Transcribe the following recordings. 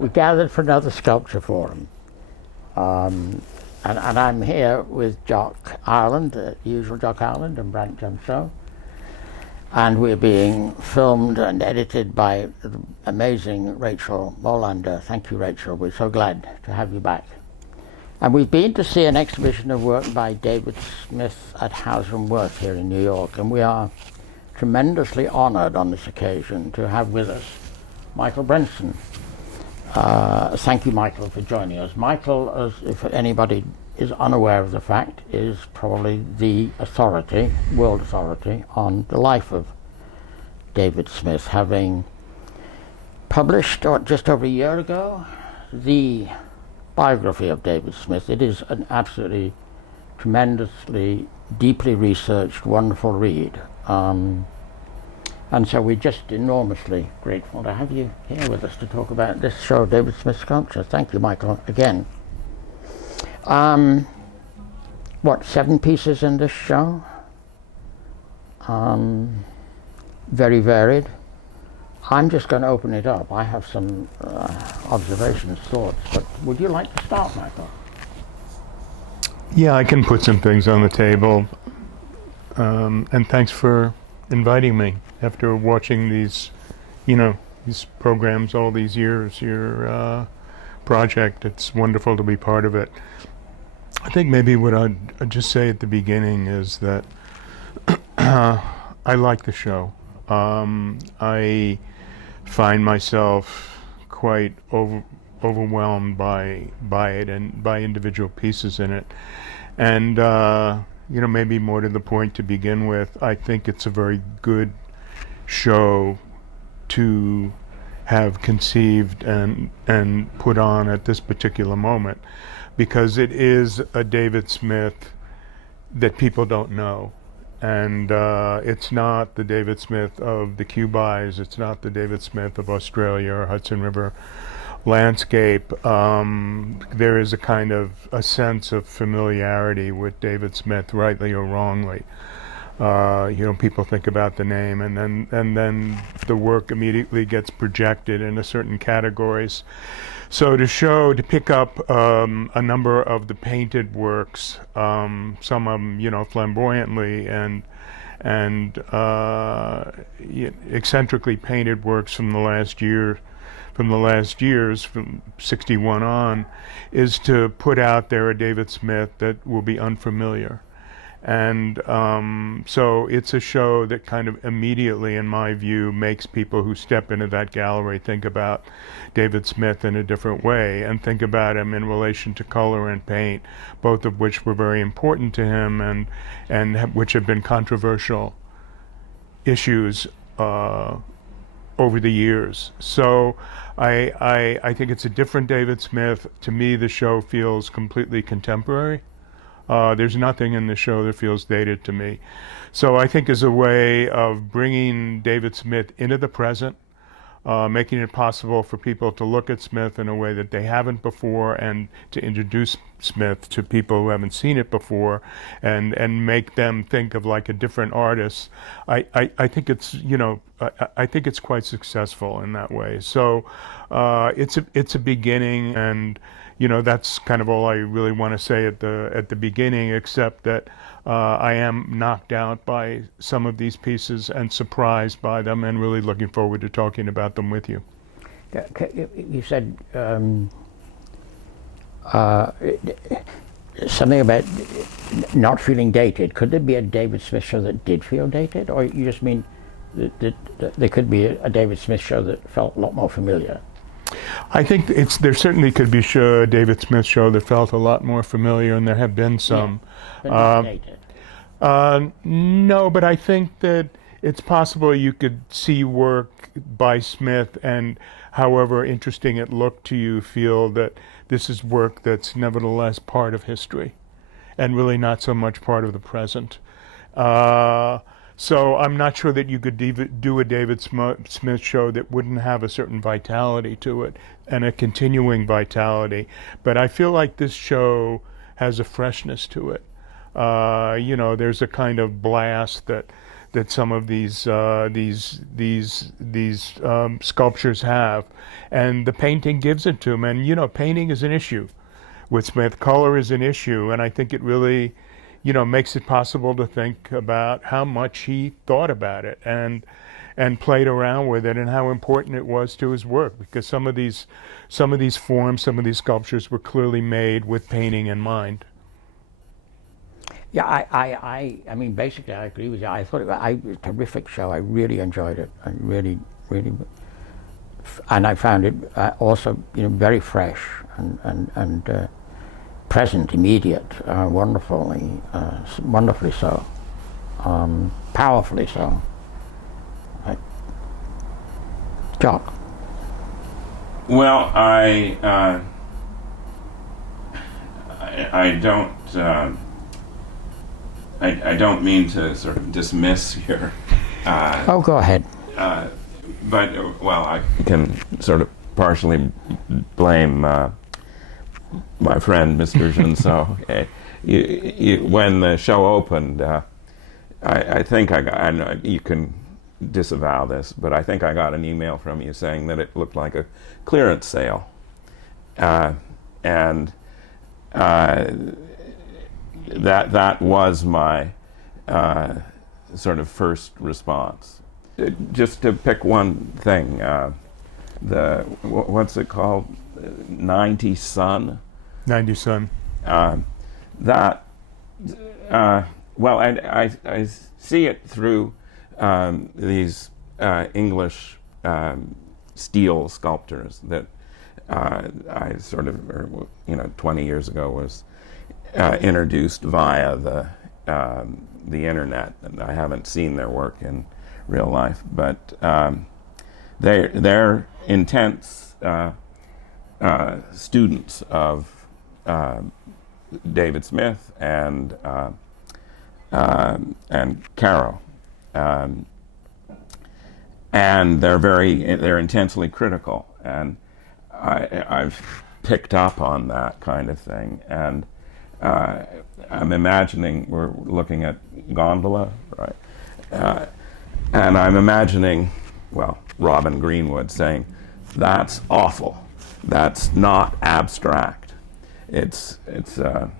we gathered for another sculpture forum. And I'm here with Jock Ireland, the usual Jock Ireland, and Brandt Junceau. And we're being filmed and edited by the amazing Rachael Bohlander. Thank you, Rachael. We're so glad to have you back. And we've been to see an exhibition of work by David Smith at Hauser Wirth here in New York. And we are tremendously honored on this occasion to have with us Michael Brenson. Thank you, Michael, for joining us. Michael, as if anybody is unaware of the fact, is probably the authority, world authority, on the life of David Smith, having published just over a year ago the biography of David Smith. It is an absolutely tremendously deeply researched, wonderful read. And so we're just enormously grateful to have you here with us to talk about this show, David Smith Sculpture. Thank you, Michael, again. What, 7 pieces in this show? Very varied. I'm just going to open it up. I have some observations, thoughts, but would you like to start, Michael? Yeah, I can put some things on the table. And thanks for inviting me after watching these, these programs all these years, your project. It's wonderful to be part of it. I think maybe what I'd just say at the beginning is that I like the show. I find myself quite overwhelmed by it and by individual pieces in it. And maybe more to the point to begin with, I think it's a very good show to have conceived and put on at this particular moment, because it is a David Smith that people don't know. And it's not the David Smith of the Cubies, it's not the David Smith of Australia or Hudson River landscape. There is a kind of a sense of familiarity with David Smith, rightly or wrongly. People think about the name, and then the work immediately gets projected into certain categories. So to pick up a number of the painted works, some of them, flamboyantly and eccentrically painted works from the last years, from 61 on, is to put out there a David Smith that will be unfamiliar. And so it's a show that kind of immediately, in my view, makes people who step into that gallery think about David Smith in a different way and think about him in relation to color and paint, both of which were very important to him and which have been controversial issues over the years. So I think it's a different David Smith. To me, the show feels completely contemporary. There's nothing in the show that feels dated to me. So I think as a way of bringing David Smith into the present, making it possible for people to look at Smith in a way that they haven't before, and to introduce Smith to people who haven't seen it before, and make them think of like a different artist. I think it's I think it's quite successful in that way. So it's a beginning, and that's kind of all I really want to say at the beginning, except that I am knocked out by some of these pieces and surprised by them, and really looking forward to talking about them with you. You said something about not feeling dated. Could there be a David Smith show that did feel dated, or you just mean that there could be a David Smith show that felt a lot more familiar? I think there certainly could be a David Smith show that felt a lot more familiar, and there have been some. Yeah, but not dated. No, but I think that it's possible you could see work by Smith, and however interesting it looked to you, feel that this is work that's nevertheless part of history, and really not so much part of the present. So I'm not sure that you could do a David Smith show that wouldn't have a certain vitality to it, and a continuing vitality. But I feel like this show has a freshness to it. There's a kind of blast that some of these sculptures have, and the painting gives it to him. And you know, painting is an issue with Smith. Color is an issue, and I think it really, you know, makes it possible to think about how much he thought about it and played around with it, and how important it was to his work, because some of these forms, some of these sculptures were clearly made with painting in mind. Yeah, I mean, basically, I agree with you. I thought it was a terrific show. I really enjoyed it. I really, and I found it also, you know, very fresh and present, immediate, wonderfully so, powerfully so. Jock. Well, I don't. I don't mean to sort of dismiss your. Oh, go ahead. But well, I can sort of partially blame my friend, Mr. Junceau. When the show opened, I think I know you can disavow this, but I think I got an email from you saying that it looked like a clearance sale, and that was my sort of first response. Just to pick one thing, what's it called? 90 Sun. 90 Sun. That well, I see it through these English steel sculptors that I sort of, 20 years ago was introduced via the internet, and I haven't seen their work in real life, but they're intense students of David Smith and Caro, and they're intensely critical, and I've picked up on that kind of thing, and I'm imagining, we're looking at Gondola, right? And I'm imagining, well, Robin Greenwood saying, "That's awful. That's not abstract. It's a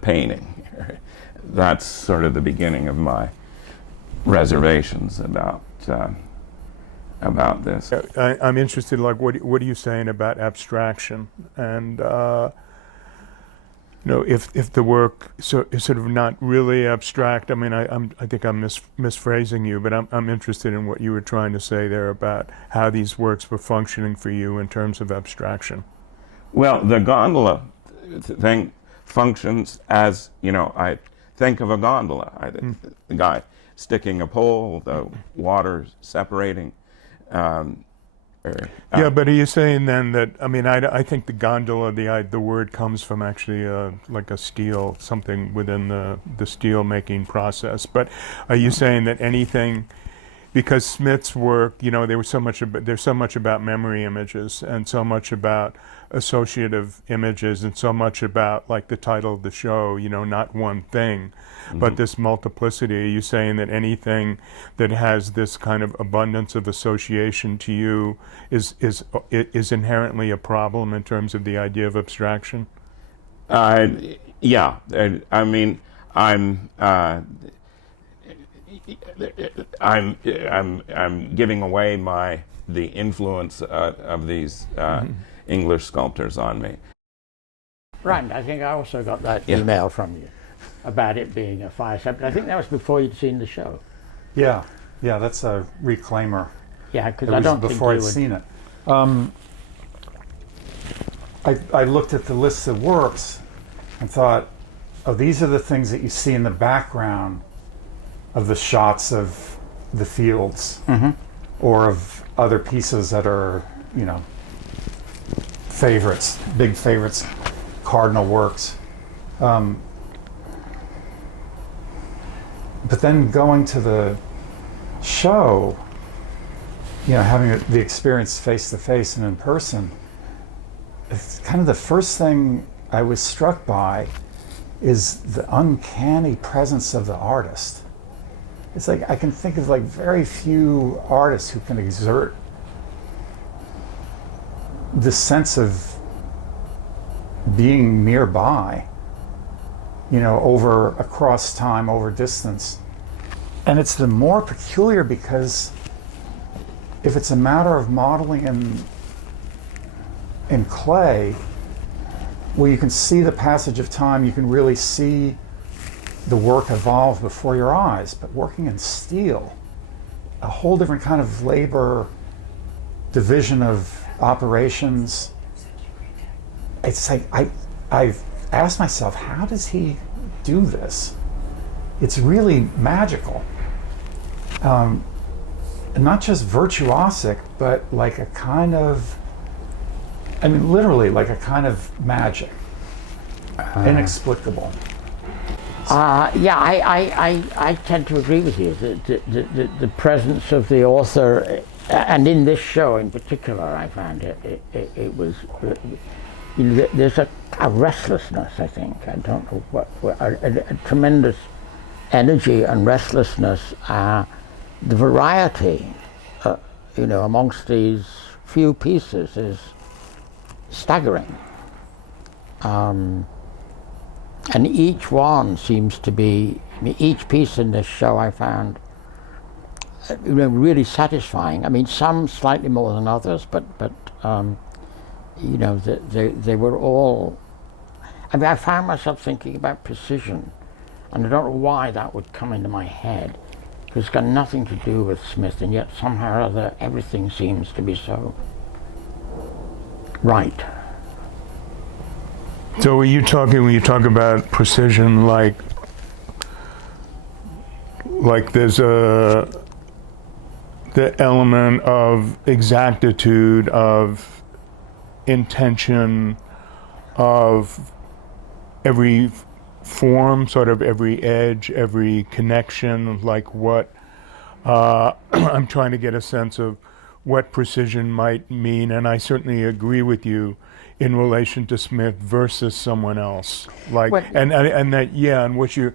painting." That's sort of the beginning of my reservations about this. I'm interested, like, what are you saying about abstraction? And if the work is sort of not really abstract. I mean, I think I'm misphrasing you, but I'm interested in what you were trying to say there about how these works were functioning for you in terms of abstraction. Well, the gondola thing functions as, I think of a gondola. The guy sticking a pole, the water separating. Yeah, but are you saying then that, I think the gondola, the word comes from actually like a steel, something within the steel making process. But are you saying that anything, because Smith's work, there's so much about memory images and so much about associative images and so much about, like the title of the show, not one thing, but this multiplicity. Are you saying that anything that has this kind of abundance of association to you is inherently a problem in terms of the idea of abstraction? Yeah, I'm giving away the influence of these English sculptors on me. Brandt, I think I also got that email from you about it being a fire subject. I think that was before you'd seen the show. Yeah, that's a reclaimer. Yeah, because I don't think before I'd seen it. I looked at the list of works and thought, oh, these are the things that you see in the background of the shots of the fields, or of other pieces that are, favorites, big favorites, cardinal works. But then going to the show, having the experience face to face and in person, it's kind of the first thing I was struck by is the uncanny presence of the artist. It's like I can think of like very few artists who can exert this sense of being nearby, you know, over across time, over distance. And it's the more peculiar because if it's a matter of modeling in clay, well, you can see the passage of time, you can really see the work evolve before your eyes. But working in steel, a whole different kind of labor, division of operations. It's like I've asked myself, how does he do this? It's really magical. Not just virtuosic, but like a kind of, I mean, literally like a kind of magic, inexplicable. Yeah, I tend to agree with you. The presence of the author, and in this show in particular, I found it was, you know, there's a restlessness, I think. I don't know what, a tremendous energy and restlessness. The variety, you know, amongst these few pieces is staggering. And each one seems to be, I mean, each piece in this show I found, you know, really satisfying. I mean, some slightly more than others, but you know, they were all, I mean, I found myself thinking about precision, and I don't know why that would come into my head, because it's got nothing to do with Smith, and yet somehow or other everything seems to be so right. So when you talk about precision, like there's the element of exactitude, of intention, of every form, sort of every edge, every connection, like what I'm trying to get a sense of what precision might mean, and I certainly agree with you in relation to Smith versus someone else. Like, and that, yeah, and what you're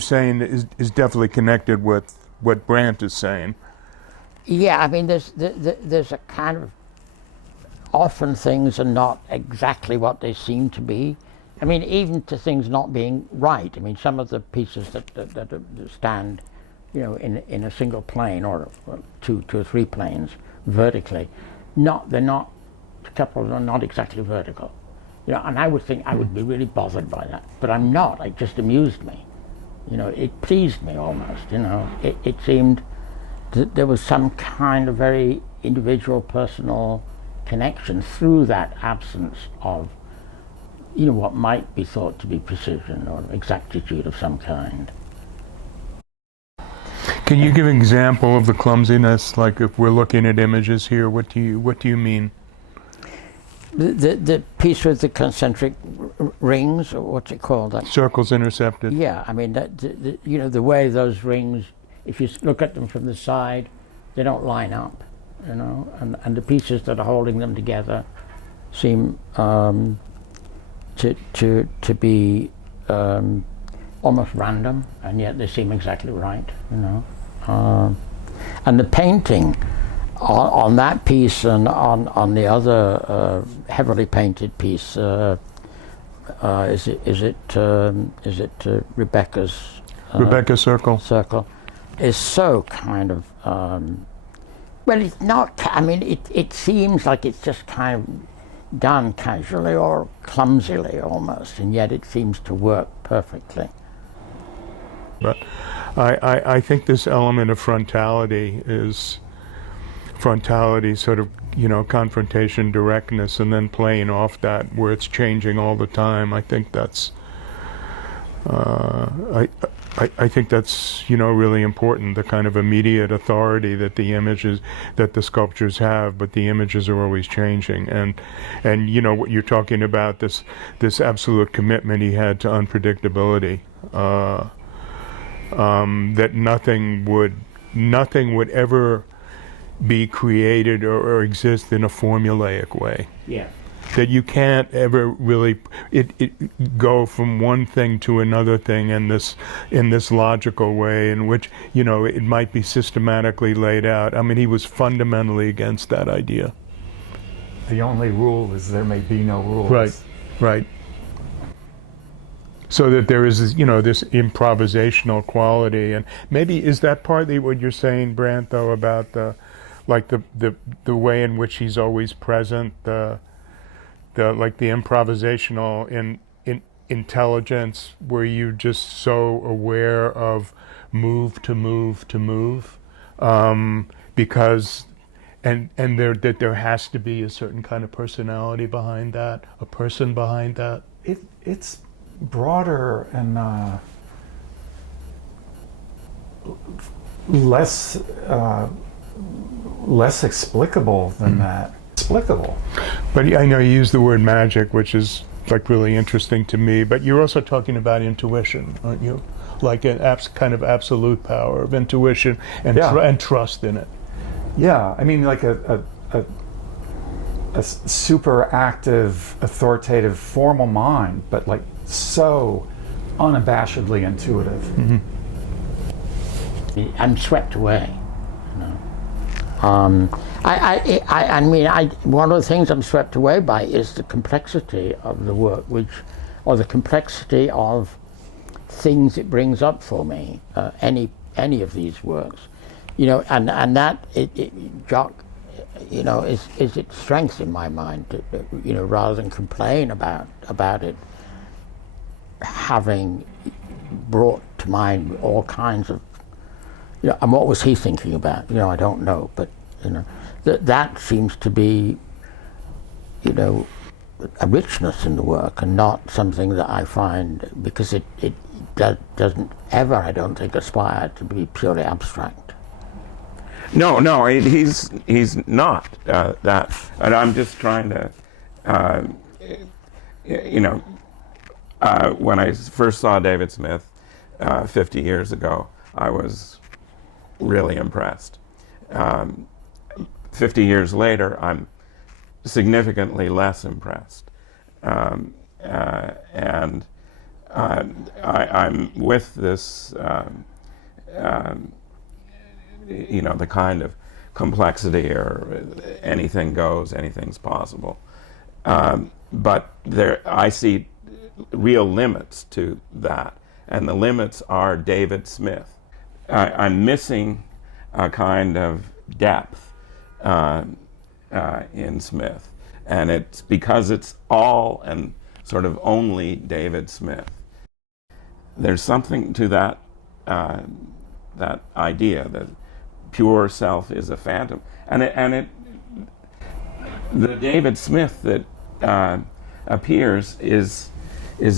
saying is definitely connected with what Brandt is saying. Yeah, I mean, there's a kind of, often things are not exactly what they seem to be. I mean, even to things not being right. I mean, some of the pieces that stand, you know, in a single plane or two or three planes vertically, they're not, a couple are not exactly vertical. You know, and I would think I would be really bothered by that, but I'm not. It just amused me. You know, it pleased me almost, you know. It seemed that there was some kind of very individual, personal connection through that absence of, you know, what might be thought to be precision or exactitude of some kind. Can you give an example of the clumsiness? Like, if we're looking at images here, what do you mean? The piece with the concentric rings, or what's it called? That Circles intercepted. Yeah, I mean, you know, the way those rings, if you look at them from the side, they don't line up, you know, and the pieces that are holding them together seem to be almost random, and yet they seem exactly right, you know. And the painting on that piece and on the other heavily painted piece, is it Rebecca's Rebecca's circle is so kind of well, it's not. I mean, it seems like it's just kind of done casually or clumsily almost, and yet it seems to work perfectly. But I think this element of frontality, sort of, you know, confrontation, directness, and then playing off that where it's changing all the time. I think that's I think that's, you know, really important, the kind of immediate authority that the images, that the sculptures have, but the images are always changing. And you know, what you're talking about, this absolute commitment he had to unpredictability, that nothing would ever be created or exist in a formulaic way. Yeah. that you can't ever really go from one thing to another thing in this logical way in which, you know, it might be systematically laid out. I mean, he was fundamentally against that idea. The only rule is there may be no rules. Right. So that there is this, you know, this improvisational quality, and maybe is that partly what you're saying, Brandt, though, about the way in which he's always present, the improvisational in intelligence, where you're just so aware of move to move to move, because that there has to be a certain kind of personality behind that, a person behind that. It's broader and less explicable than that. Explicable. But I know you use the word magic, which is like really interesting to me, but you're also talking about intuition, aren't you? Like an kind of absolute power of intuition and, and trust in it. Yeah, I mean, like a super active, authoritative, formal mind, but like so unabashedly intuitive. Mm-hmm. I'm swept away. You know? I mean, one of the things I'm swept away by is the complexity of the work, or the complexity of things it brings up for me. Any of these works, you know, and that Jock, you know, is its strength in my mind. You know, rather than complain about it having brought to mind all kinds of, you know, and what was he thinking about? You know, I don't know, but you know, that seems to be, you know, a richness in the work, and not something that I find, because it doesn't ever, I don't think, aspire to be purely abstract. No, he's not that. And I'm just trying to, you know, when I first saw David Smith 50 years ago, I was really impressed. 50 years later, I'm significantly less impressed. And I'm with this, you know, the kind of complexity, or anything goes, anything's possible. But I see real limits to that, and the limits are David Smith. I'm missing a kind of depth in Smith, and it's because it's all and sort of only David Smith. There's something to that that idea that pure self is a phantom, and the David Smith that appears is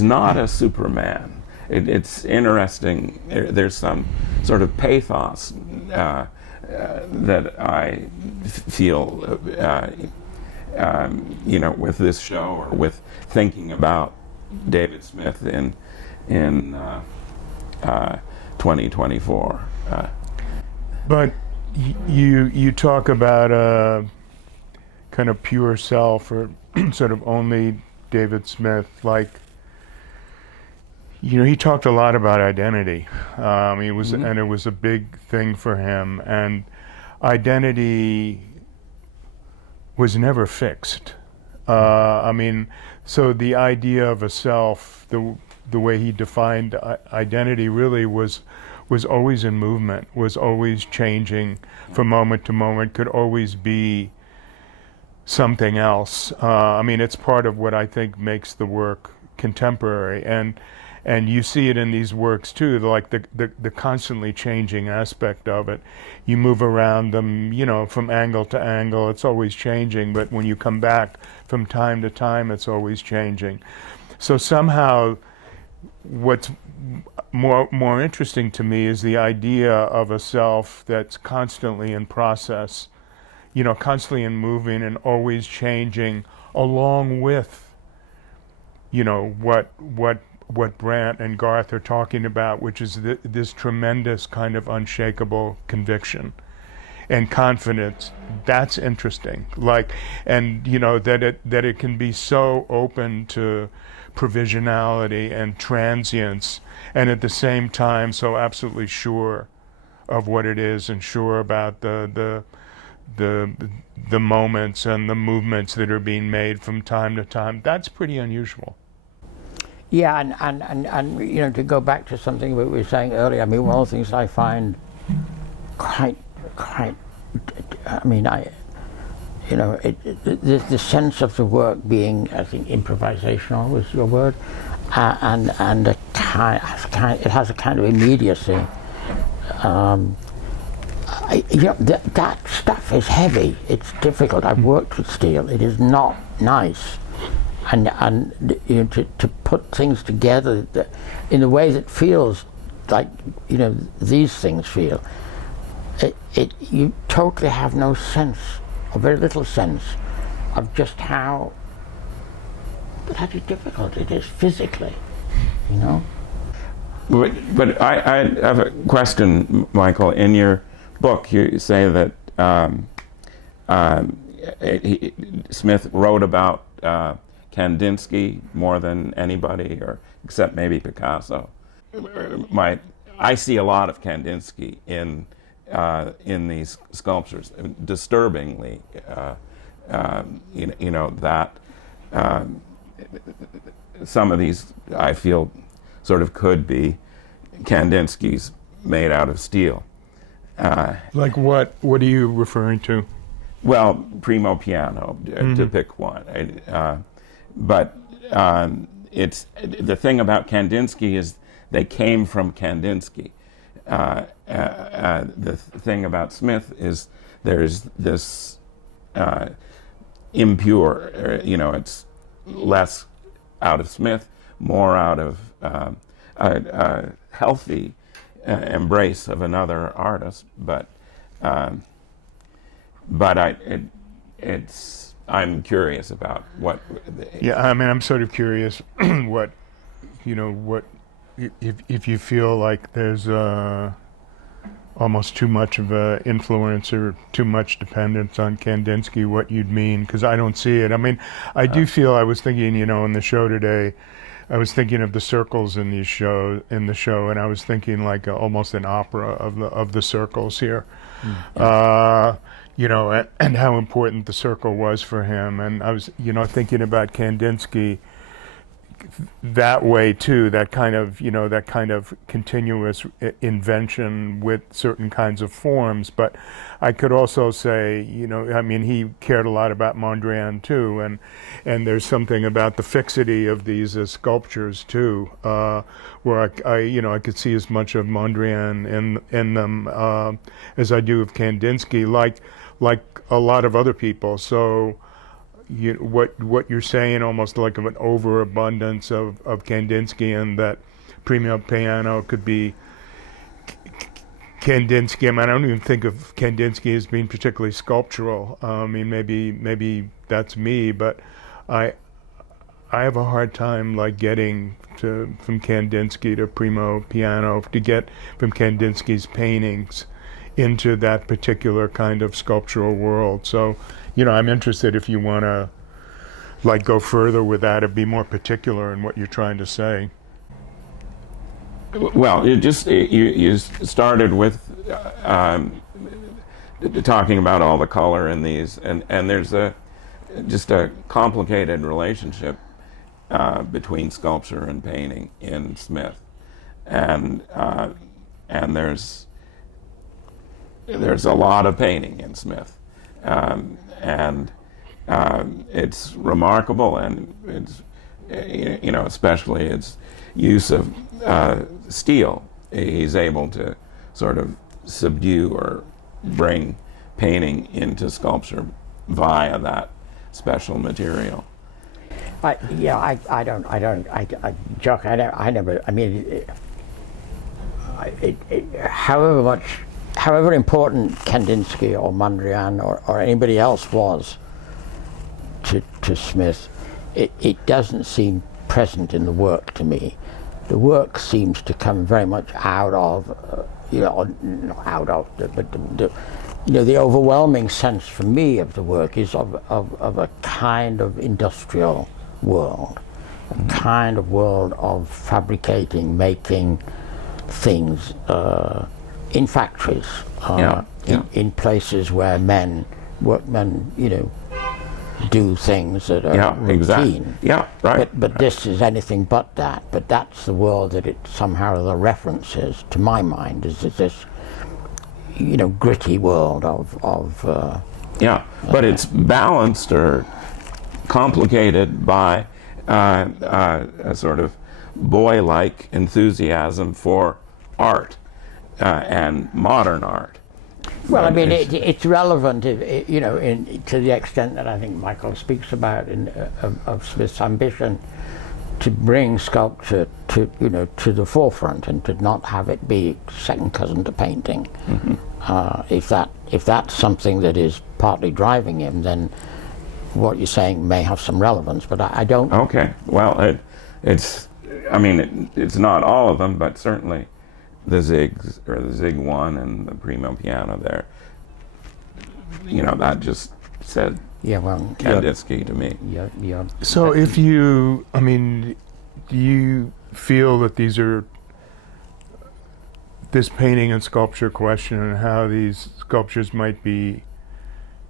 not a Superman. It's interesting. There's some sort of pathos that I feel, you know, with this show, or with thinking about David Smith in 2024. But you talk about a kind of pure self, or sort of only David Smith, like, you know, he talked a lot about identity. And it was a big thing for him. And identity was never fixed. I mean, so the idea of a self, the way he defined identity, really was always in movement, was always changing from moment to moment, could always be something else. I mean, it's part of what I think makes the work contemporary, and you see it in these works too, like the constantly changing aspect of it. You move around them, you know, from angle to angle, it's always changing, but when you come back from time to time, it's always changing. So somehow, what's more interesting to me is the idea of a self that's constantly in process, you know, constantly in moving and always changing, along with, you know, what Brandt and Garth are talking about, which is this tremendous kind of unshakable conviction. and confidence. That's interesting. Like, and you know, that it can be so open to provisionality and transience, and at the same time so absolutely sure of what it is and sure about the moments and the movements that are being made from time to time. That's pretty unusual. Yeah, and you know, to go back to something we were saying earlier, I mean, one of the things I find quite, I mean, you know, the sense of the work being, I think, improvisational was your word, and it has a kind of immediacy. You know, that stuff is heavy. It's difficult. I've worked with steel. It is not nice, and you know, to put things together in a way that feels like, you know, these things feel. You totally have no sense, or very little sense, of just how bloody difficult it is physically, you know. But I have a question, Michael. In your book, you say that Smith wrote about Kandinsky more than anybody, or except maybe Picasso. I see a lot of Kandinsky in these sculptures, disturbingly. You know that some of these I feel sort of could be Kandinsky's made out of steel. Like what? What are you referring to? Well, primo piano, to pick one. But it's the thing about Kandinsky is they came from Kandinsky. The thing about Smith is there's this impure, you know, it's less out of Smith, more out of a healthy embrace of another artist, but I'm curious about what. Yeah, I mean, I'm sort of curious what, you know, what if you feel like there's almost too much of a influence or too much dependence on Kandinsky, what you'd mean, because I don't see it. I mean, I do feel, I was thinking, you know, in the show today, I was thinking of the circles in the show, and I was thinking like almost an opera of the circles here. You know, and how important the circle was for him. And I was, you know, thinking about Kandinsky that way too, that kind of, you know, that kind of continuous invention with certain kinds of forms. But I could also say, you know, I mean, he cared a lot about Mondrian too, and there's something about the fixity of these as sculptures too, where I you know, I could see as much of Mondrian in them as I do of Kandinsky, like a lot of other people. So what you're saying, almost like of an overabundance of Kandinsky, and that primo piano could be Kandinsky. I mean, I don't even think of Kandinsky as being particularly sculptural. I mean, maybe that's me, but I have a hard time like getting from Kandinsky to primo piano, to get from Kandinsky's paintings into that particular kind of sculptural world. So, you know, I'm interested if you want to like go further with that or be more particular in what you're trying to say. Well, you started with talking about all the color in these, and there's just a complicated relationship between sculpture and painting in Smith, and there's a lot of painting in Smith, and it's remarkable, and it's, you know, especially its use of steel. He's able to sort of subdue or bring painting into sculpture via that special material. Jock, I never, I mean, however important Kandinsky or Mondrian or anybody else was to Smith, it doesn't seem present in the work to me. The work seems to come very much out of, you know, not out of, but the overwhelming sense for me of the work is of a kind of industrial world, a kind of world of fabricating, making things in factories, in places where workmen, do things that are routine. Exactly. Yeah, right. But this is anything but that. But that's the world that it somehow the references, to my mind, is this, gritty world of. But it's balanced or complicated by a sort of boy-like enthusiasm for art and modern art. Well, I mean, it's relevant, to the extent that I think Michael speaks about of Smith's ambition to bring sculpture to the forefront and to not have it be second cousin to painting. If that's something that is partly driving him, then what you're saying may have some relevance. But I don't. Okay. Well, it's not all of them, but certainly the Zigs, or the Zig 1 and the primo piano there, that just said Kandinsky to me. Yeah. So if do you feel that this painting and sculpture question and how these sculptures might be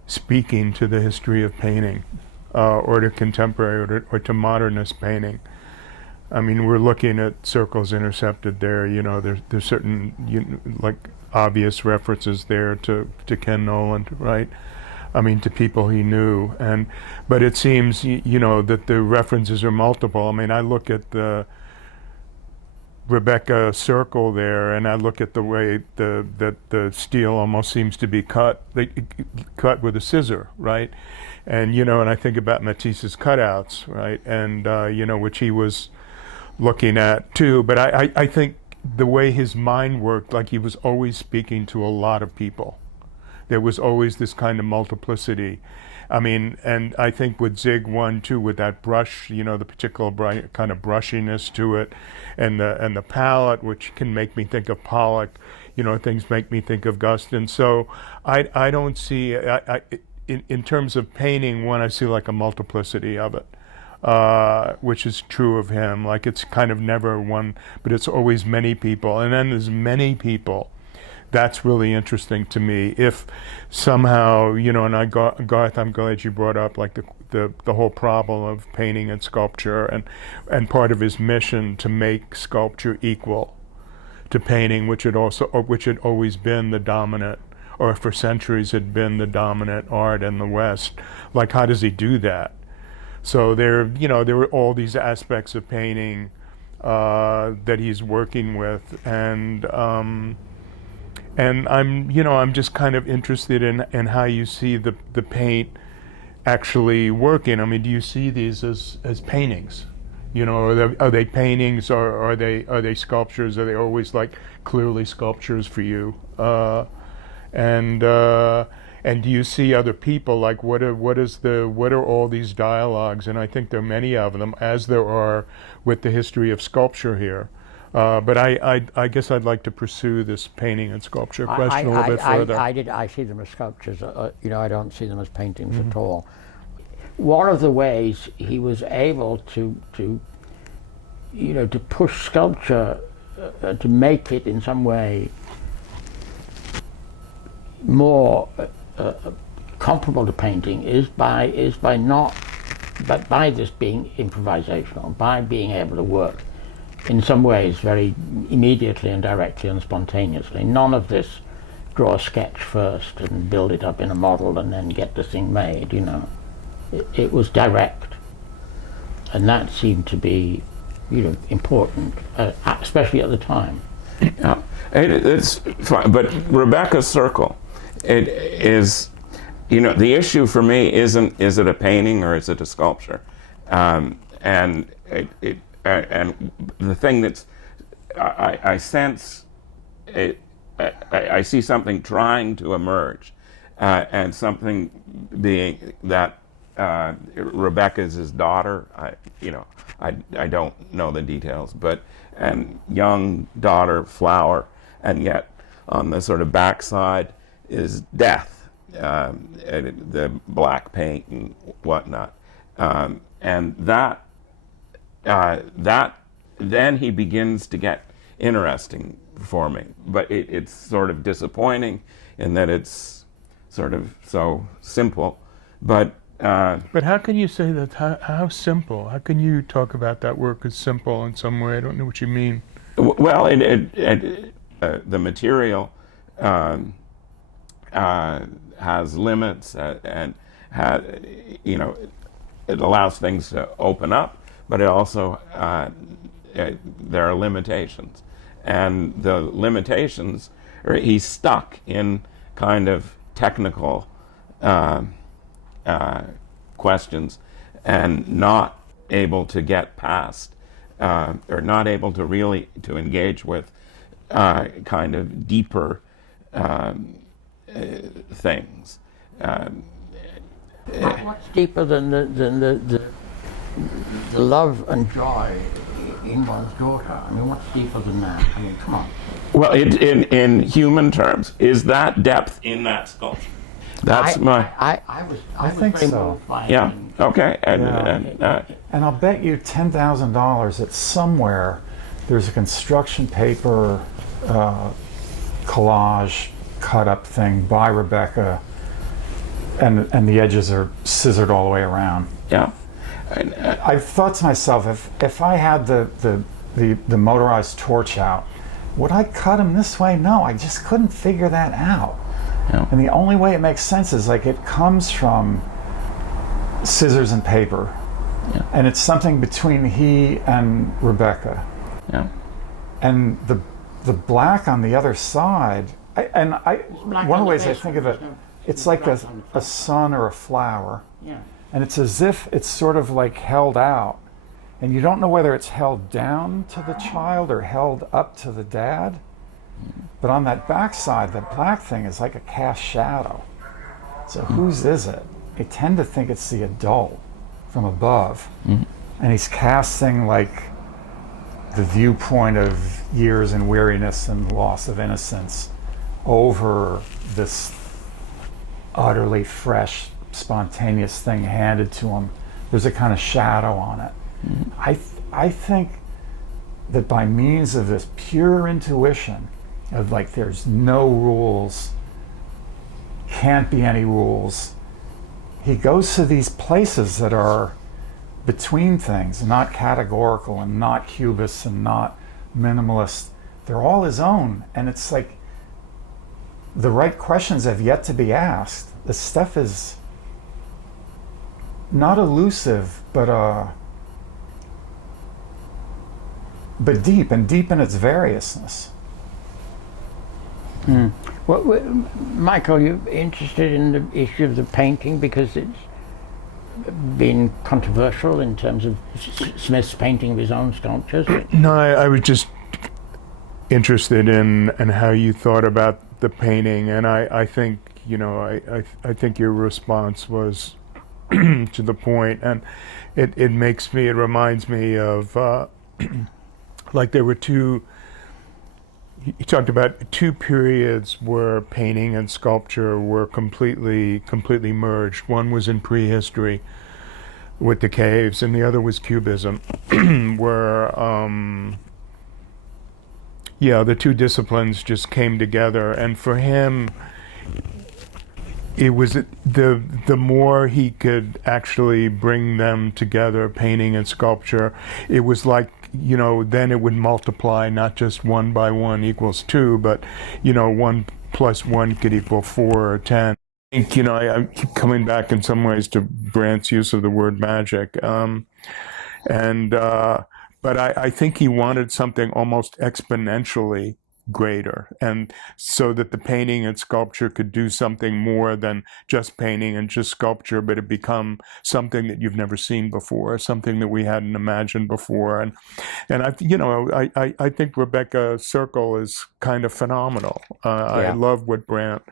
speaking to the history of painting, or to contemporary or to modernist painting? I mean, we're looking at circles intercepted there. There's certain obvious references there to Ken Noland, right? To people he knew, but it seems that the references are multiple. I look at the Rebecca circle there, and I look at the way that the steel almost seems to be cut with a scissor, right? And and I think about Matisse's cutouts, right? And which he was looking at too. But I think the way his mind worked, like he was always speaking to a lot of people. There was always this kind of multiplicity. And I think with Zig 1 too, with that brush, the particular kind of brushiness to it, and the palette, which can make me think of Pollock, things make me think of Guston. So I don't see, in terms of painting, I see like a multiplicity of it. Which is true of him. Like it's kind of never one, but it's always many people. And then there's many people. That's really interesting to me. If somehow, and Garth, I'm glad you brought up like the whole problem of painting and sculpture, and part of his mission to make sculpture equal to painting, which had always been the dominant, or for centuries had been the dominant art in the West. Like, how does he do that? So there were all these aspects of painting that he's working with, and I'm just kind of interested in how you see the paint actually working. Do you see these as paintings? Are they paintings, or are they sculptures? Are they always like clearly sculptures for you? And do you see other people, like what are all these dialogues? And I think there are many of them, as there are with the history of sculpture here. But I guess I'd like to pursue this painting and sculpture question a little bit further. I see them as sculptures. I don't see them as paintings at all. One of the ways he was able to push sculpture, to make it in some way more comparable to painting, is by this being improvisational, by being able to work in some ways very immediately and directly and spontaneously. None of this draw a sketch first and build it up in a model and then get the thing made. It was direct, and that seemed to be important, especially at the time. Yeah, it's fine. But Rebecca's circle, it is, the issue for me is it a painting or is it a sculpture? And the thing that's, I sense, I see something trying to emerge, and something being that Rebecca's his daughter. I don't know the details, and young daughter Flower, and yet on the sort of backside death, the black paint and whatnot, and that then he begins to get interesting performing, but it's sort of disappointing in that it's sort of so simple, but how can you say that? How simple? How can you talk about that work as simple in some way? I don't know what you mean. Well, the material has limits and it allows things to open up, but it also there are limitations, and the limitations he's stuck in kind of technical questions and not able to get past or not able to really to engage with kind of deeper things. What's deeper than the love and joy in one's daughter? I mean, what's deeper than that? I mean, come on. Well, in human terms, is that depth in that sculpture? That's I think very so. moved by it. yeah. Okay. And I'll bet you $10,000 that somewhere there's a construction paper collage cut up thing by Rebecca, and the edges are scissored all the way around. Yeah. I've thought to myself, if I had the motorized torch out, would I cut them this way? No, I just couldn't figure that out. Yeah. And the only way it makes sense is like it comes from scissors and paper. Yeah. And it's something between he and Rebecca. Yeah. And the black on the other side, one of the ways I think of it, it's like a sun or a flower. Yeah. And it's as if it's sort of like held out. And you don't know whether it's held down to the child or held up to the dad. But on that back side, that black thing is like a cast shadow. So whose is it? I tend to think it's the adult from above. And he's casting like the viewpoint of years and weariness and loss of innocence over this utterly fresh, spontaneous thing handed to him. There's a kind of shadow on it. I think that by means of this pure intuition of like there's no rules, can't be any rules, he goes to these places that are between things, not categorical and not cubist and not minimalist. They're all his own, and it's like the right questions have yet to be asked. The stuff is not elusive, but deep, and deep in its variousness. Well, Michael, you're interested in the issue of the painting because it's been controversial in terms of Smith's painting of his own sculptures? No, I was just interested in how you thought about the painting, and I think I think your response was to the point, and it reminds me of like there were two. You talked about two periods where painting and sculpture were completely merged. One was in prehistory with the caves, and the other was Cubism, where the two disciplines just came together. And for him, it was the more he could actually bring them together, painting and sculpture, it was like, then it would multiply, not just 1 by 1 equals 2, but 1 plus 1 could equal 4 or 10. I think, I keep coming back in some ways to Brandt's use of the word magic, but I think he wanted something almost exponentially greater, and so that the painting and sculpture could do something more than just painting and just sculpture, but it become something that you've never seen before, something that we hadn't imagined before. And I think Rebecca Circle is kind of phenomenal. I love what Brandt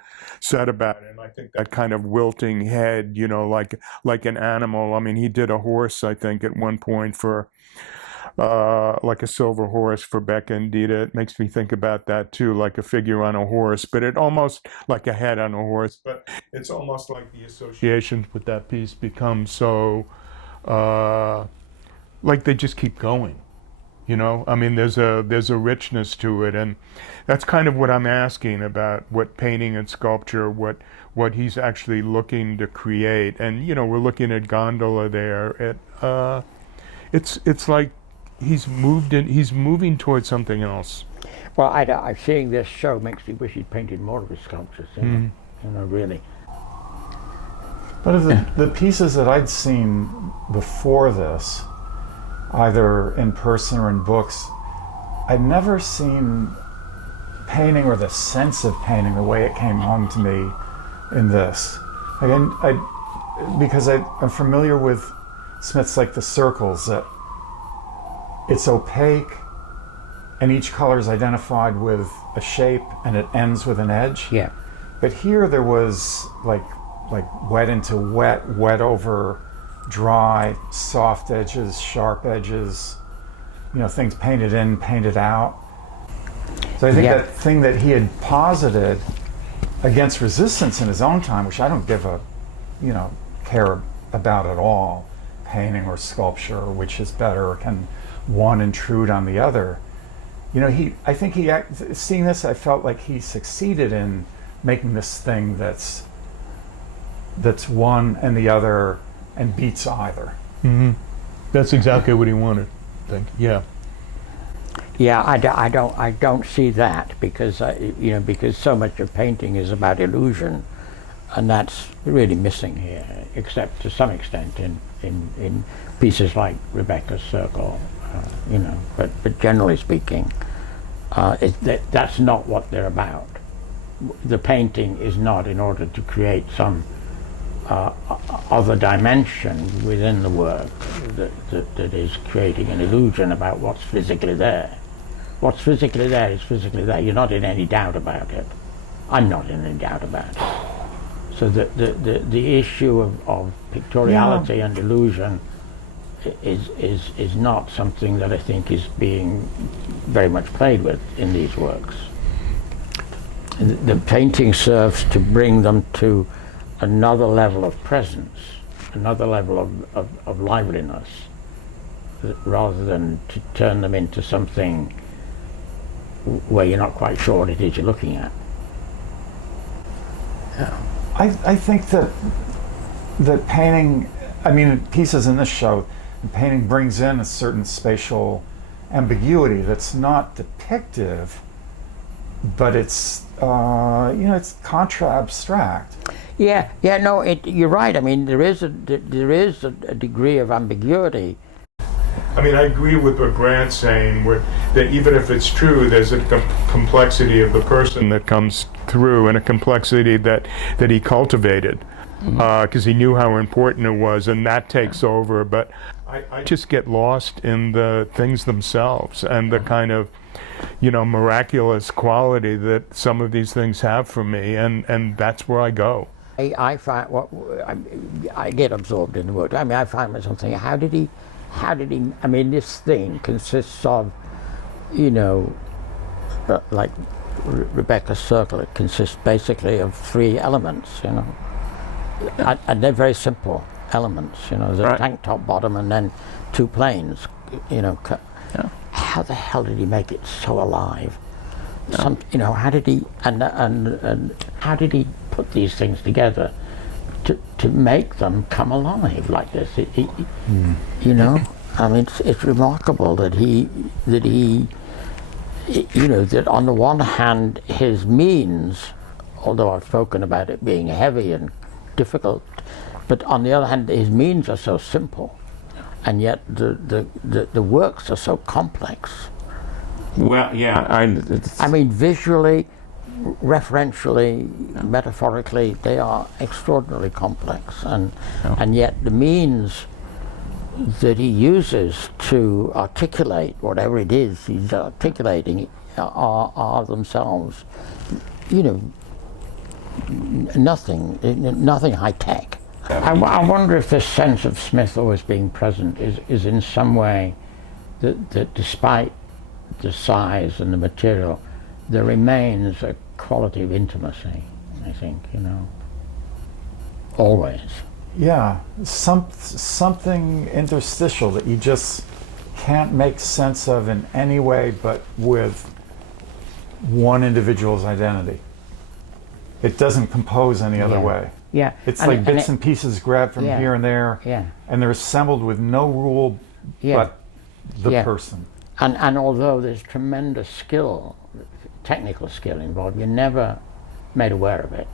said about it, and I think that kind of wilting head, like an animal. I mean, he did a horse, I think, at one point for like a silver horse for Becca and Dita. It makes me think about that too, like a figure on a horse, but it almost like a head on a horse. But it's almost like the associations with that piece become so, like they just keep going. You know, I mean, there's a richness to it, and that's kind of what I'm asking about what painting and sculpture, what he's actually looking to create. And you know, we're looking at Gondola there. It's like he's moving towards something else. Well, I seeing this show makes me wish he'd painted more of his sculptures. You know, really. But of the pieces that I'd seen before this, either in person or in books, I'd never seen painting or the sense of painting the way it came home to me in this. Again, because I'm familiar with Smith's like the circles, that it's opaque and each color is identified with a shape and it ends with an edge. Yeah. But here there was like wet into wet, wet over dry, soft edges, sharp edges, you know, things painted in, painted out. So I think that thing that he had posited against resistance in his own time, which I don't give a, you know, care about at all, painting or sculpture, which is better, or can one intrude on the other. You know, I think seeing this, I felt like he succeeded in making this thing that's one and the other and beats either. Mm-hmm. That's exactly what he wanted, I think. Yeah. Yeah, I don't see that because you know, because so much of painting is about illusion, and that's really missing here, except to some extent in pieces like Rebecca's Circle, you know. But generally speaking, that's not what they're about. The painting is not in order to create some other dimension within the work that is creating an illusion about what's physically there. What's physically there is physically there. You're not in any doubt about it. I'm not in any doubt about it. So the issue of pictoriality and illusion is not something that I think is being very much played with in these works. The painting serves to bring them to another level of presence, another level of liveliness, rather than to turn them into something where you're not quite sure what it is you're looking at. Yeah. I think that painting, I mean, pieces in this show, painting brings in a certain spatial ambiguity that's not depictive, but it's you know, it's contra-abstract. Yeah, no, you're right. I mean, there is a degree of ambiguity. I mean, I agree with what Brandt's saying, that even if it's true, there's a complexity of the person that comes through, and a complexity that he cultivated, because he knew how important it was, and that takes over. But I just get lost in the things themselves and the kind of, you know, miraculous quality that some of these things have for me, and that's where I go. I find I get absorbed in the work. I mean, I find myself thinking, how did he? I mean, this thing consists of, you know, like Rebecca's Circle. It consists basically of 3 elements, you know, and they're very simple elements. You know, there's a tank top, bottom, and then 2 planes. You know, how the hell did he make it so alive? You know, how did he and how did he put these things together to make them come alive like this? You know, I mean, it's remarkable that he, you know, that on the one hand his means, although I've spoken about it being heavy and difficult, but on the other hand his means are so simple, and yet the works are so complex. Well, yeah, I mean, visually, referentially, metaphorically, they are extraordinarily complex, and yet the means that he uses to articulate whatever it is he's articulating are themselves, you know, nothing high tech. I wonder if this sense of Smith always being present is in some way that despite the size and the material, there remains a quality of intimacy, I think, always. Yeah, something interstitial that you just can't make sense of in any way but with one individual's identity. It doesn't compose any other way. Yeah. It's like bits and pieces grabbed from here and there, and they're assembled with no rule but the person. And although there's tremendous skill, technical skill involved, you're never made aware of it.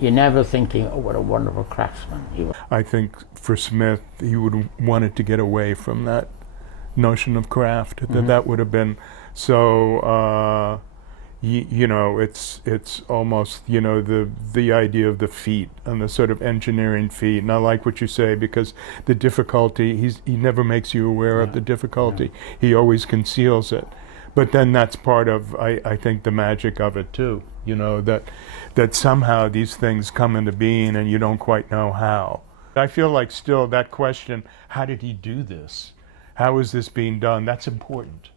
You're never thinking, oh, what a wonderful craftsman. I think for Smith, he would have wanted to get away from that notion of craft, that would have been so, it's almost, the idea of the feat and the sort of engineering feat. And I like what you say, because the difficulty, he never makes you aware of the difficulty. He always conceals it. But then that's part of, I think, the magic of it too, that somehow these things come into being and you don't quite know how. I feel like still that question, how did he do this? How is this being done? That's important,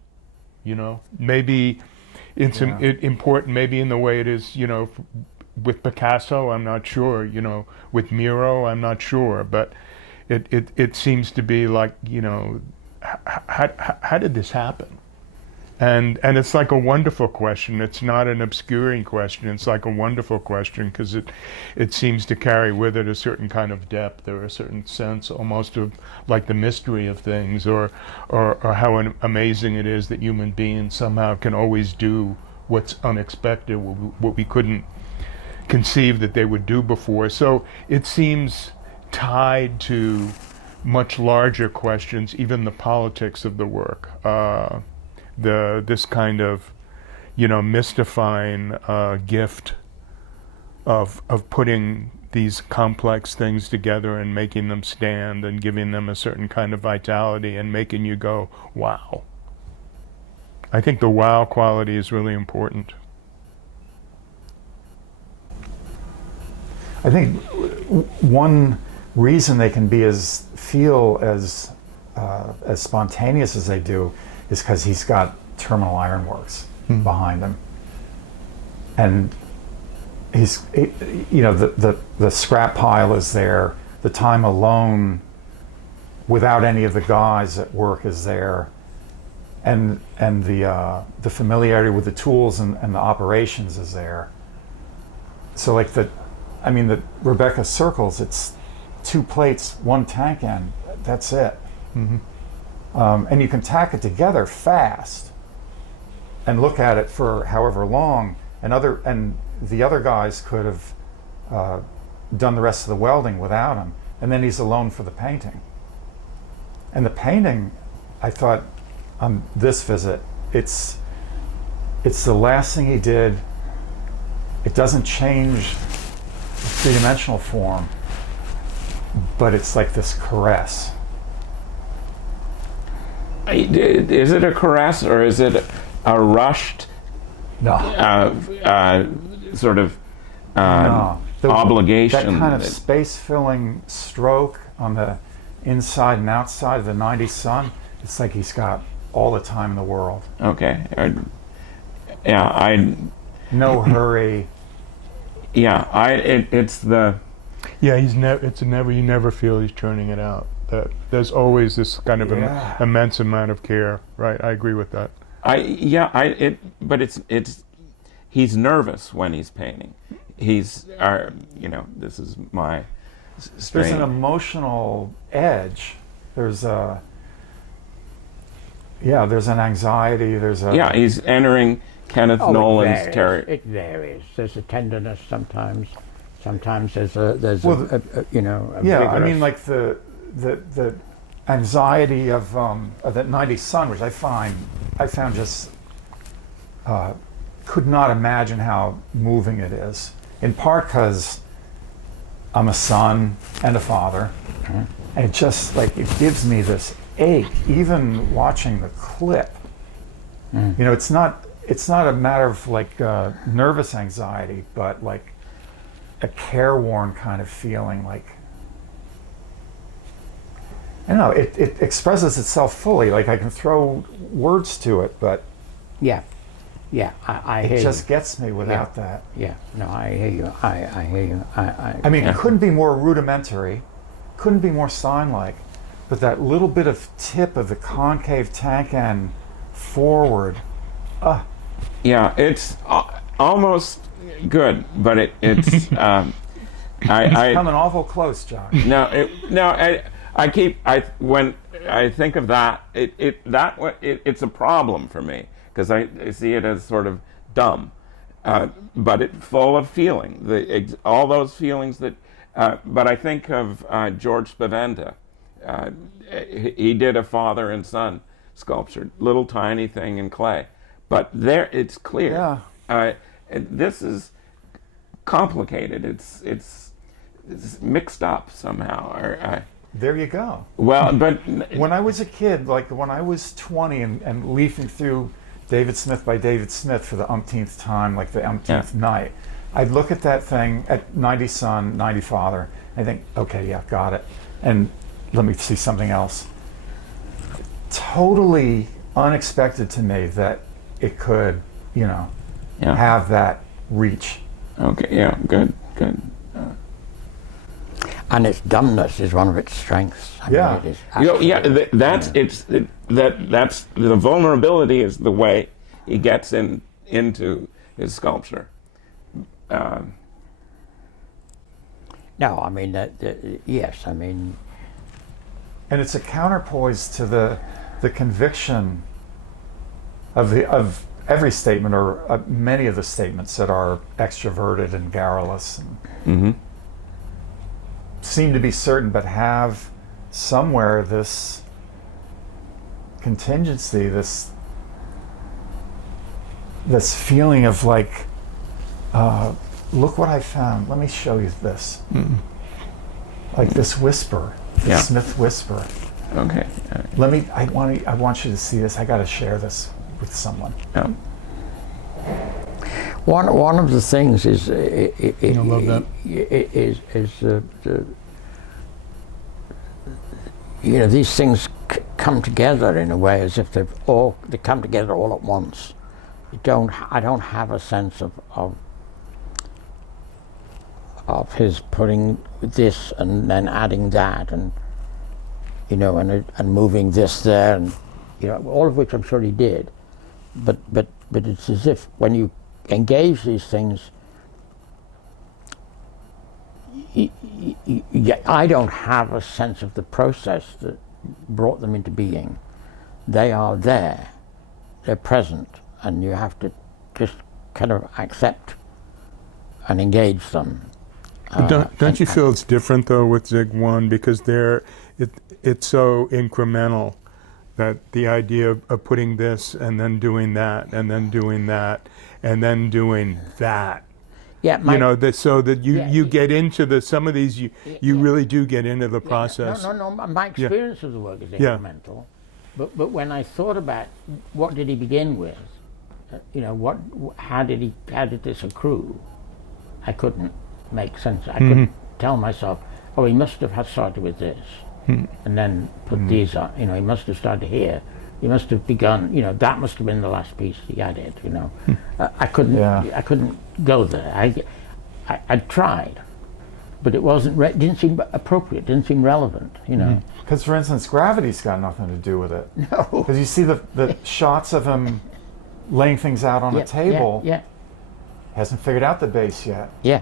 Maybe it's important maybe in the way it is, with Picasso, I'm not sure, with Miro, I'm not sure, but it seems to be like, how did this happen? And it's like a wonderful question. It's not an obscuring question. It's like a wonderful question, because it seems to carry with it a certain kind of depth, or a certain sense almost of like the mystery of things, or how amazing it is that human beings somehow can always do what's unexpected, what we couldn't conceive that they would do before. So it seems tied to much larger questions, even the politics of the work. This kind of, mystifying gift of putting these complex things together and making them stand and giving them a certain kind of vitality and making you go, wow. I think the wow quality is really important. I think one reason they can feel as spontaneous as they do is because he's got Terminal Ironworks behind him, and he's, the scrap pile is there. The time alone, without any of the guys at work, is there, and the familiarity with the tools and the operations is there. So like the Rebecca circles, it's 2 plates, 1 tank end. That's it. And you can tack it together fast and look at it for however long, and the other guys could have done the rest of the welding without him, and then he's alone for the painting. And the painting, I thought on this visit, it's the last thing he did. It doesn't change the three-dimensional form, but it's like this caress. Is it a caress, or is it a rushed sort of obligation? That kind of space-filling stroke on the inside and outside of the 90s sun, it's like he's got all the time in the world. Okay. No hurry. It's never, you never feel he's churning it out. There's always this kind of immense amount of care, right? I agree with that. But he's nervous when he's painting. This is my strange. There's an emotional edge. There's an anxiety. He's entering Kenneth Nolan's territory. It varies. There's a tenderness sometimes. Sometimes there's a vigorous. Like the anxiety of that 90s sun, which I found just could not imagine how moving it is. In part because I'm a son and a father, and it just it gives me this ache even watching the clip. It's not a matter of nervous anxiety, but like a careworn kind of feeling, I don't know, it expresses itself fully. Like I can throw words to it, but Yeah, yeah, I hear it just you. gets me without that. Yeah, no, I hear you. I hear you. I mean, it couldn't be more rudimentary, couldn't be more sign-like, but that little bit of tip of the concave tank end forward, Yeah, it's almost good, but it's coming awful close, Jock. When I think of that, it's a problem for me because I see it as sort of dumb, but it's full of feeling. All those feelings that. But I think of George Spaventa. He did a father and son sculpture, little tiny thing in clay, but there it's clear. Yeah. This is complicated. It's mixed up somehow. There you go. Well, but When I was a kid, like when I was 20 and leafing through David Smith by David Smith for the umpteenth time, like the umpteenth night, I'd look at that thing at 90 son, 90 father, and think, okay, yeah, got it. And let me see something else. Totally unexpected to me that it could, have that reach. okay, yeah, good. And its dumbness is one of its strengths. I mean, Yeah. it is That's the vulnerability is the way he gets into his sculpture. No, I mean, yes, I mean, And it's a counterpoise to the conviction of every statement, or many of the statements that are extroverted and garrulous and seem to be certain, but have somewhere this contingency, this feeling of like, look what I found. Let me show you this. Like this whisper, the Smith whisper. Okay. I want you to see this. I got to share this with someone. one of the things is I love that. These things come together in a way as if they come together all at once. I don't have a sense of his putting this and then adding that and moving this there and all of which I'm sure he did, but it's as if when you engage these things, I don't have a sense of the process that brought them into being. They are there, they're present, and you have to just kind of accept and engage them. Don't you feel it's different though with Zig 1 because it's so incremental that the idea of putting this and then doing that and then doing that and then doing that. Yeah, So that you get into some of these you really do get into the process. No. My experience of the work is incremental, but when I thought about what did he begin with, how did this accrue, I couldn't make sense. I couldn't tell myself, oh, he must have started with this, and then put these on. He must have started here. He must have begun. That must have been the last piece he added. I couldn't. I couldn't go there. I tried, but it wasn't. Didn't seem appropriate. Didn't seem relevant. Because, for instance, gravity's got nothing to do with it. No. Because you see the shots of him laying things out on a table. Yeah. Hasn't figured out the base yet. Yeah.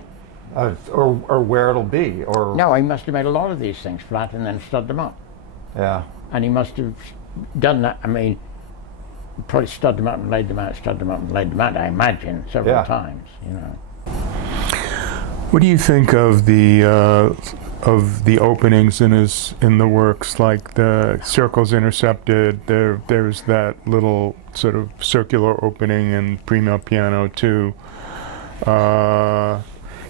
Or where it'll be. Or No, he must have made a lot of these things flat and then stud them up. Yeah. And he must have done that. I mean, probably stud them up and laid them out, stud them up and laid them out, I imagine, several times. What do you think of the openings in the works, like the circles intercepted? There's that little sort of circular opening in Primo Piano 2.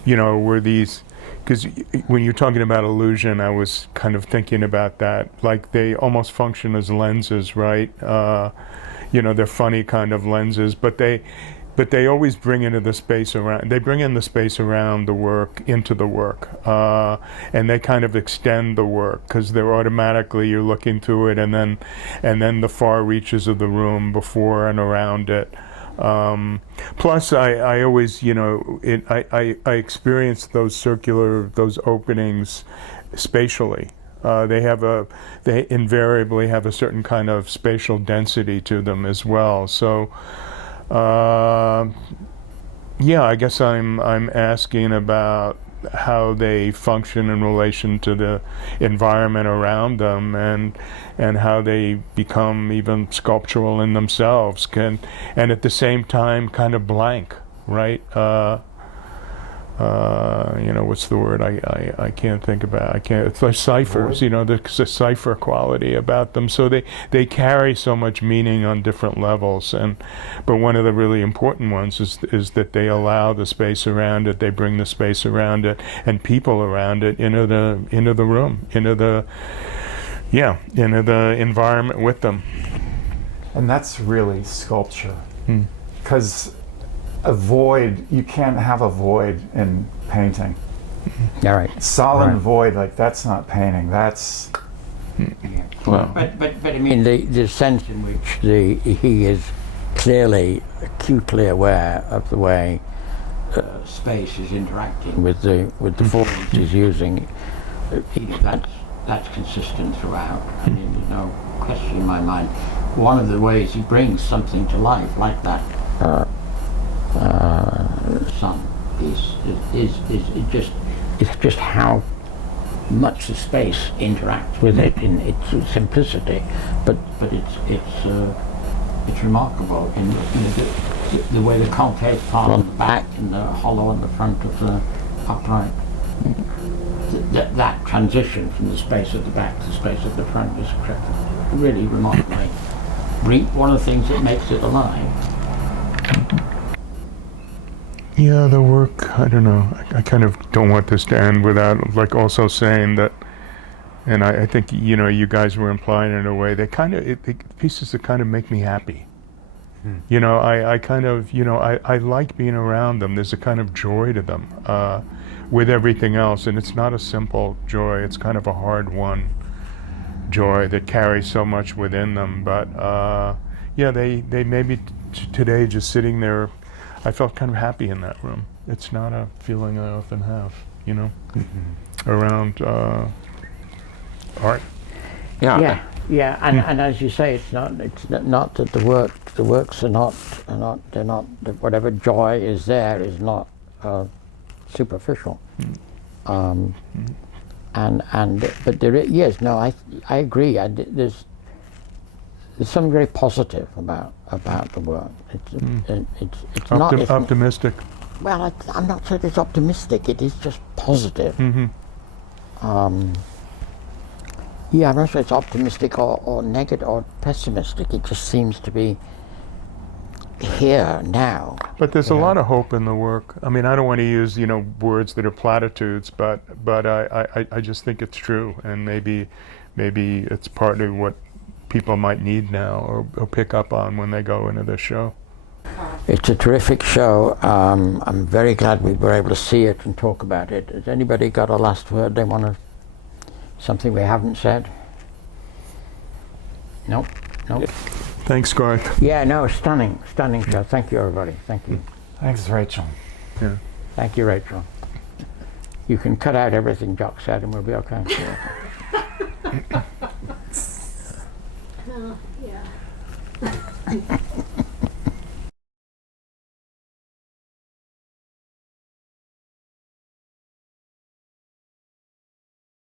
Were these, because when you're talking about illusion, I was kind of thinking about that, like they almost function as lenses, right? They're funny kind of lenses, but but they always bring into the space around. They bring in the space around the work into the work, and they kind of extend the work because they're automatically you're looking through it, and then the far reaches of the room before and around it. Plus, I always, I experience those openings spatially. They invariably have a certain kind of spatial density to them as well. So, I guess I'm asking about how they function in relation to the environment around them, and how they become even sculptural in themselves, and at the same time kind of blank, right? What's the word I can't think about? It's like ciphers, there's a cipher quality about them. So they carry so much meaning on different levels, but one of the really important ones is that they allow the space around it, they bring the space around it and people around it into the room, into the environment with them. And that's really sculpture. Because a void, you can't have a void in painting. Yeah, right. Solid void, like that's not painting. That's But I mean the sense in which he is clearly acutely aware of the way space is interacting with the forms he's using. That's consistent throughout. I mean, there's no question in my mind. One of the ways he brings something to life, like that sun piece, is just how much the space interacts with it in its simplicity, but it's remarkable in the way the concave part on the back and the hollow on the front of the upright. That transition from the space of the back to the space of the front is really remarkable. One of the things that makes it alive. Yeah, the work, I don't know. I kind of don't want this to end without also saying that, and I think, you guys were implying in a way, they pieces that kind of make me happy. I kind of, I like being around them. There's a kind of joy to them with everything else, and it's not a simple joy. It's kind of a hard-won joy that carries so much within them. But, they made me today just sitting there. I felt kind of happy in that room. It's not a feeling I often have, around art. Yeah, and as you say, it's not that the works are not whatever joy is there is not superficial. But there is, yes, no, I agree. There's something very positive about the work. It's not optimistic. Well, I'm not sure it's optimistic. It is just positive. I'm not sure it's optimistic or negative or pessimistic. It just seems to be here now. But there's a lot of hope in the work. I mean, I don't want to use words that are platitudes, but I just think it's true, and maybe it's part of what people might need now or pick up on when they go into this show. It's a terrific show. I'm very glad we were able to see it and talk about it. Has anybody got a last word they want to, something we haven't said? Nope. Thanks, Garth. Yeah, no, stunning show. Thank you, everybody. Thank you. Thanks, Rachael. Yeah. Thank you, Rachael. You can cut out everything Jock said and we'll be okay. Yeah.